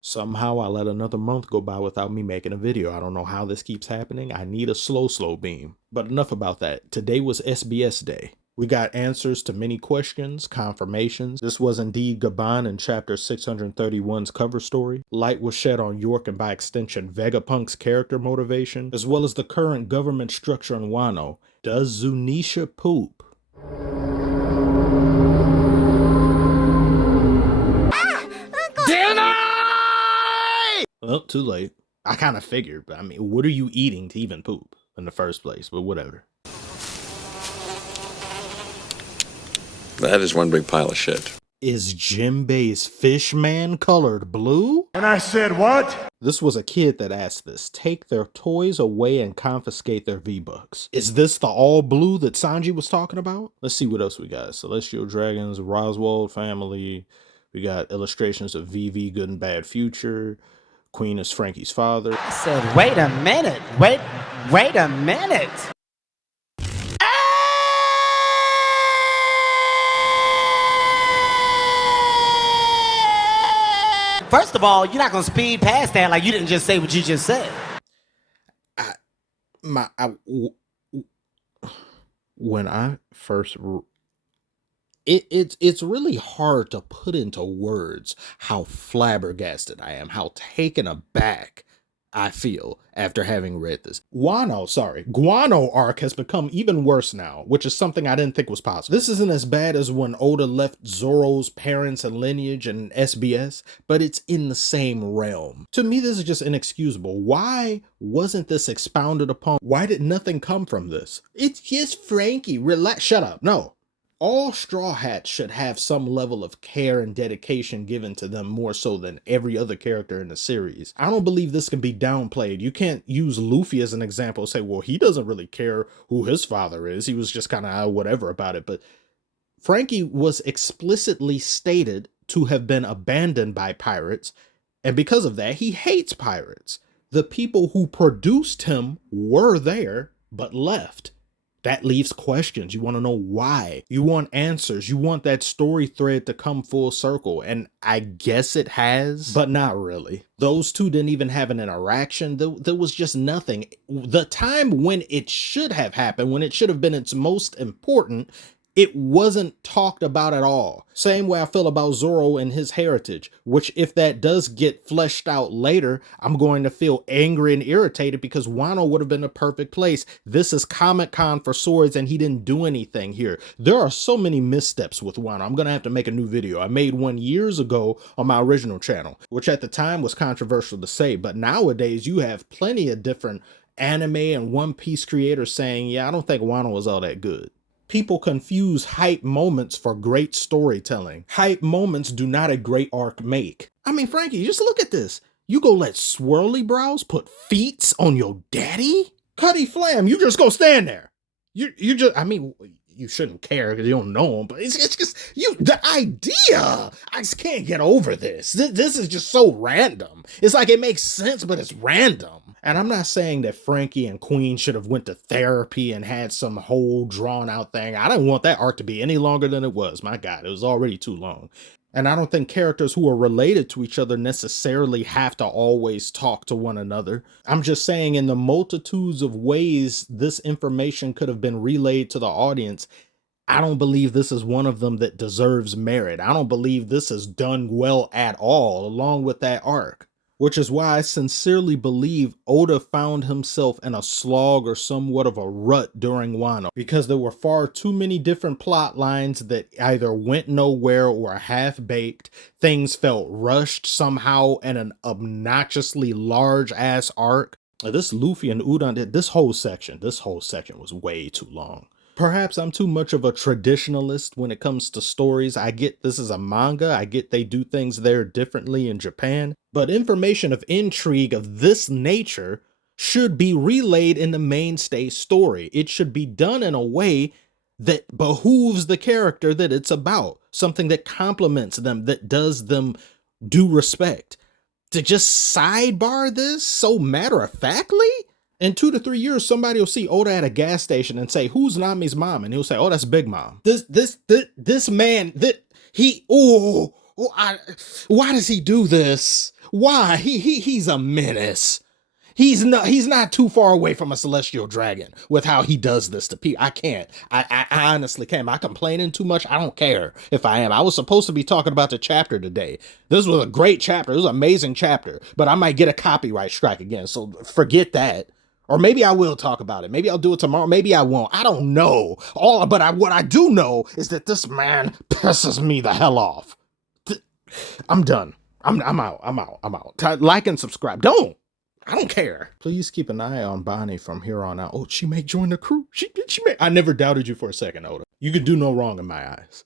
Somehow I let another month go by without me making a video. I don't know how this keeps happening. I need a slow beam. But enough about that. Today was SBS Day. We got answers to many questions, confirmations. This was indeed Gabon in chapter 631's cover story. Light was shed on York and by extension Vegapunk's character motivation, as well as the current government structure in Wano. Does Zunisha poop? Well, too late. I kind of figured, but I mean, what are you eating to even poop in the first place? But whatever. That is one big pile of shit. Is Jinbei's fish man colored blue? And I said what? This was a kid that asked this. Take their toys away and confiscate their V-Bucks. Is this the all blue that Sanji was talking about? Let's see what else we got. Celestial Dragons, Roswald family. We got illustrations of VV, Good and Bad Future. Queen is Franky's father. I said, wait a minute. Wait a minute. First of all, you're not going to speed past that like you didn't just say what you just said. When I first... It's really hard to put into words how flabbergasted I am, how taken aback I feel after having read this. Guano arc has become even worse now, which is something I didn't think was possible. This isn't as bad as when Oda left Zoro's parents and lineage in SBS, but it's in the same realm. To me, this is just inexcusable. Why wasn't this expounded upon? Why did nothing come from this? It's just Franky. Relax. Shut up. No. All Straw Hats should have some level of care and dedication given to them more so than every other character in the series. I don't believe this can be downplayed. You can't use Luffy as an example and say, well, he doesn't really care who his father is. He was just kind of whatever about it. But Franky was explicitly stated to have been abandoned by pirates. And because of that, he hates pirates. The people who produced him were there, but left. That leaves questions. You want to know why. You want answers. You want that story thread to come full circle. And I guess it has, but not really. Those two didn't even have an interaction. There was just nothing. The time when it should have happened, when it should have been its most important, it wasn't talked about at all. Same way I feel about Zoro and his heritage, which if that does get fleshed out later, I'm going to feel angry and irritated because Wano would have been the perfect place. This is Comic-Con for swords and he didn't do anything here. There are so many missteps with Wano. I'm going to have to make a new video. I made one years ago on my original channel, which at the time was controversial to say, but nowadays you have plenty of different anime and One Piece creators saying, yeah, I don't think Wano was all that good. People confuse hype moments for great storytelling. Hype moments do not a great arc make. I mean, Franky, just look at this. You go let Swirly Brows put feet on your daddy? Cuddy Flam, you just go stand there. You just, I mean, you shouldn't care because you don't know him, but it's just, the idea. I just can't get over this. This is just so random. It's like it makes sense, but it's random. And I'm not saying that Franky and Queen should have went to therapy and had some whole drawn out thing. I didn't want that arc to be any longer than it was. My God, it was already too long. And I don't think characters who are related to each other necessarily have to always talk to one another. I'm just saying in the multitudes of ways this information could have been relayed to the audience, I don't believe this is one of them that deserves merit. I don't believe this is done well at all along with that arc. Which is why I sincerely believe Oda found himself in a slog or somewhat of a rut during Wano, because there were far too many different plot lines that either went nowhere or were half-baked. Things felt rushed somehow in an obnoxiously large-ass arc. This Luffy and Udon, this whole section was way too long. Perhaps I'm too much of a traditionalist when it comes to stories. I get this is a manga. I get they do things there differently in Japan. But information of intrigue of this nature should be relayed in the mainstay story. It should be done in a way that behooves the character that it's about. Something that compliments them, that does them due respect. To just sidebar this so matter-of-factly? In 2 to 3 years, somebody will see Oda at a gas station and say, who's Nami's mom? And he'll say, oh, that's Big Mom. This man, Why does he do this? Why? He's a menace. He's not too far away from a celestial dragon with how he does this to people. I can't. I honestly can't. Am I complaining too much? I don't care if I am. I was supposed to be talking about the chapter today. This was a great chapter. It was an amazing chapter, but I might get a copyright strike again. So forget that. Or maybe I will talk about it. Maybe I'll do it tomorrow. Maybe I won't. I don't know. What I do know is that this man pisses me the hell off. I'm done. I'm out. Like and subscribe. I don't care. Please keep an eye on Bonnie from here on out. Oh, she may join the crew. She may. I never doubted you for a second, Oda. You could do no wrong in my eyes.